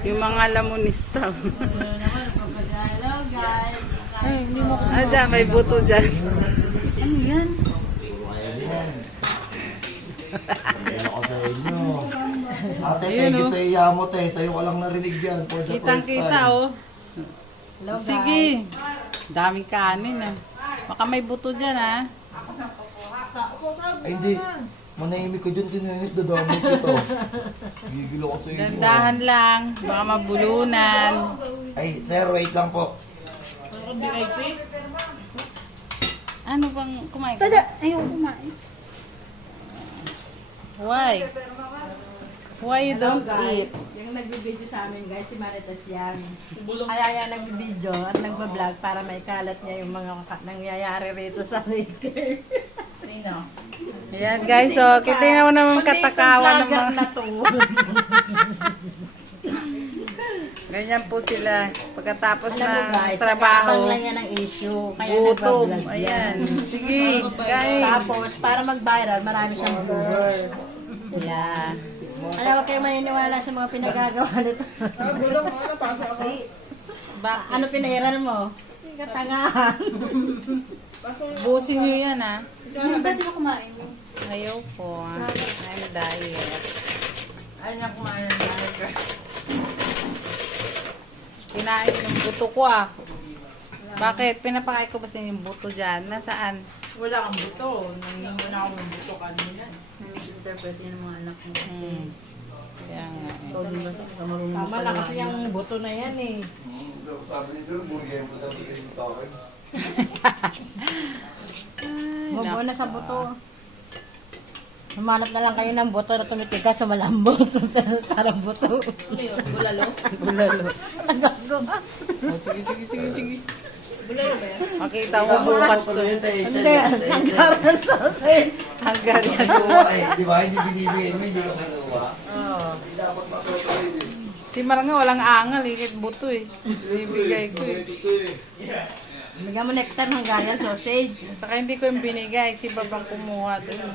Yung mga lamonista. Ay, hindi mo kasi. Dyan, may buto dyan. Ano yan? Ano ko sa inyo? Ate, Ayun, thank you oh. sa iyamot eh. Sa'yo ko lang narinig yan. For the Kitang first kita, time. oh. Hello, guys. Sige. Daming kanin, ah. Baka may buto dyan, ah. Ay, hindi. Manahimik ko dyan, tinanit. Dadamit ito. Gigil ako sa inyo. Dandahan lang. Baka mabulunan. Ay, sir, wait lang po. Ano bang kumain ka? Tada! Ayaw kumain. Why? Why you don't eat? Yung nagbibideo sa amin guys, si Maritas yan. Kaya yan nagbibideo at nagbablog para may kalat niya yung mga nangyayari rito sa Ricky. Sino? Ayan guys, so kita mo naman katakawan ng mga... na to. Ganyan po sila. Pagkatapos Alam mo ng guys, trabaho, nag-aabang lang yan ng issue. Kaya gutom. nagbablog yan. Ayan. Sige, guys. Tapos, para mag-viral, marami siyang viewer. Yeah. Alam mo kayo maniniwala sa mga pinagagawa nito. Bakit? Ano pinairal mo? Katangahan. Busin nyo yan, ah. Ba't di mo kumain? Ayaw po, ah. I'm diet. Ay na kumain ng burger. Kinain yung buto ko, ah. Bakit? Pinapakain ko ba sa yung buto dyan? Nasaan? Wala kang buto. Nangingo na ako ng buto kanina. Nag-interpret yan ng mga anak mo. Kaya nga, eh. Tama na kasi yung buto na yan eh. Sabi ni sir, burger mo dapat kayo sa akin. Mabuo na sa buto. Humanap na lang kayo ng buto na tumitigas sa malambot. Parang buto. Bulalo? Bulalo. Tagago ba? Oh, sige, sige, sige, sige. Bulalo ba yan? Makita mo bukas to. Hindi, hanggaran sausage. Hanggang yan. Di ba? Hindi binibigay mo, hindi ka kinuha. Oo. Dapat matutuloy din. Si Mar nga walang angal, ikit buto eh. Bibigay ko eh. Bigyan mo next time hanggaran sausage. Saka hindi ko yung binigay, si Babang kumuha doon.